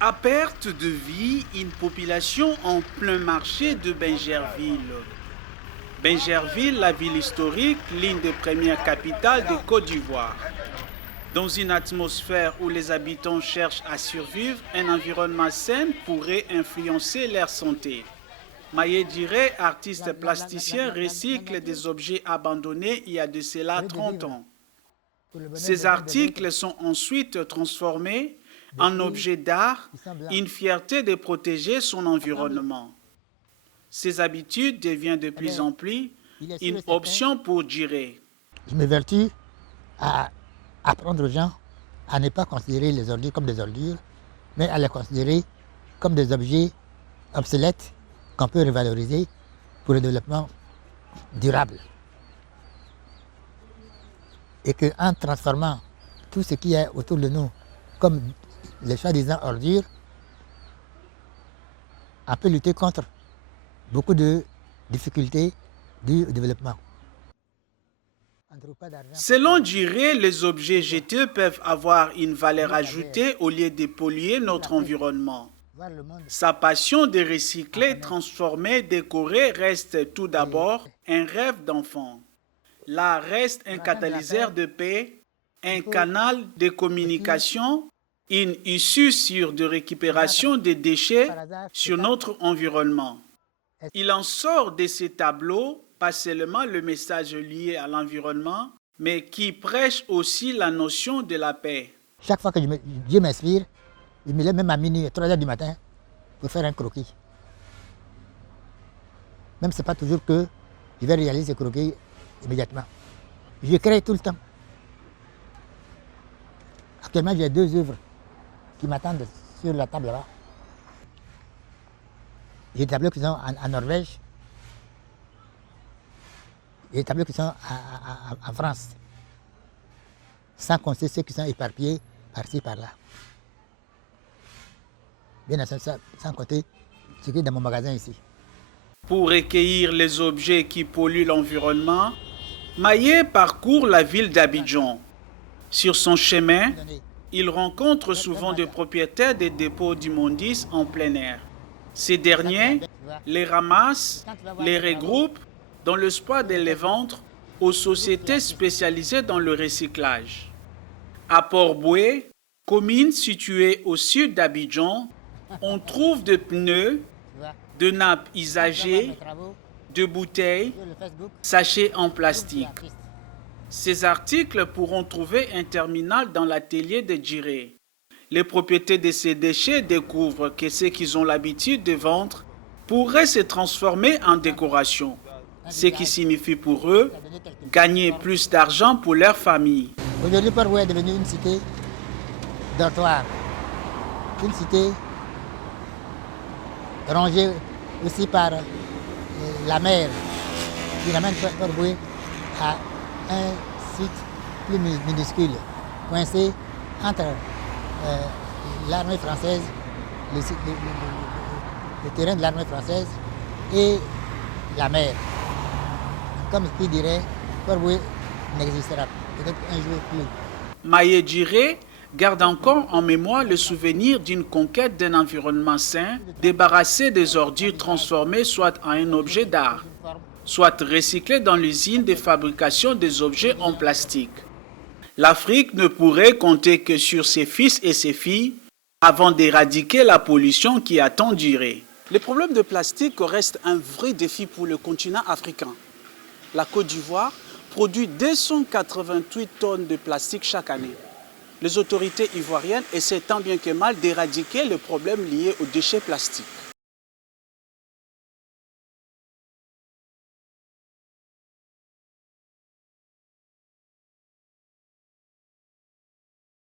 À perte de vie, une population en plein marché de Bingerville. Bingerville, la ville historique, l'une des premières capitales de Côte d'Ivoire. Dans une atmosphère où les habitants cherchent à survivre, un environnement sain pourrait influencer leur santé. Maye Diré, artiste plasticien, recycle des objets abandonnés il y a de cela 30 ans. Ces articles sont ensuite transformés en objets d'art, une fierté de protéger son environnement. Ces habitudes deviennent de plus en plus une option pour Diré. Je m'évertue à apprendre aux gens à ne pas considérer les ordures comme des ordures, mais à les considérer comme des objets obsolètes qu'on peut revaloriser pour le développement durable. Et qu'en transformant tout ce qui est autour de nous comme les soi-disant ordures, on peut lutter contre beaucoup de difficultés du développement. Selon Diré, les objets jetés peuvent avoir une valeur ajoutée au lieu de polluer notre environnement. Sa passion de recycler, transformer, décorer reste tout d'abord un rêve d'enfant. L'art reste un catalyseur de paix, un canal de communication, une issue sûre de récupération des déchets sur notre environnement. Il en sort de ces tableaux pas seulement le message lié à l'environnement, mais qui prêche aussi la notion de la paix. Chaque fois que Dieu m'inspire, il me lève même à minuit, 3 heures du matin, pour faire un croquis. Même ce n'est pas toujours que je vais réaliser ce croquis immédiatement. Je crée tout le temps. Actuellement, j'ai 2 œuvres qui m'attendent sur la table là-bas. J'ai des tableaux qui sont en Norvège. Il y a des tableaux qui sont en France, sans compter ceux qui sont éparpillés par-ci, par-là. Bien sûr, sans compter ce qui est dans mon magasin ici. Pour recueillir les objets qui polluent l'environnement, Maye parcourt la ville d'Abidjan. Sur son chemin, il rencontre souvent des propriétaires des dépôts d'immondices en plein air. Ces derniers les ramassent, les regroupent dans l'espoir de les vendre aux sociétés spécialisées dans le recyclage. À Port-Boué, commune située au sud d'Abidjan, on trouve des pneus, de nappes usagées, de bouteilles, sachets en plastique. Ces articles pourront trouver un terminal dans l'atelier de Diré. Les propriétaires de ces déchets découvrent que ce qu'ils ont l'habitude de vendre pourrait se transformer en décoration, ce qui signifie pour eux gagner plus d'argent pour leur famille. Aujourd'hui, Port-Boué est devenue une cité dortoir, une cité rongée aussi par la mer, qui ramène Port-Boué à un site plus minuscule, coincé entre l'armée française, le terrain de l'armée française et la mer. Comme qui dirait, Port-Boué n'existera peut-être un jour plus. Maye Diré garde encore en mémoire le souvenir d'une conquête d'un environnement sain, débarrassé des ordures transformées soit en un objet d'art, soit recyclé dans l'usine de fabrication des objets en plastique. L'Afrique ne pourrait compter que sur ses fils et ses filles avant d'éradiquer la pollution qui attend Diré. Le problème de plastique reste un vrai défi pour le continent africain. La Côte d'Ivoire produit 288 tonnes de plastique chaque année. Les autorités ivoiriennes essaient tant bien que mal d'éradiquer le problème lié aux déchets plastiques.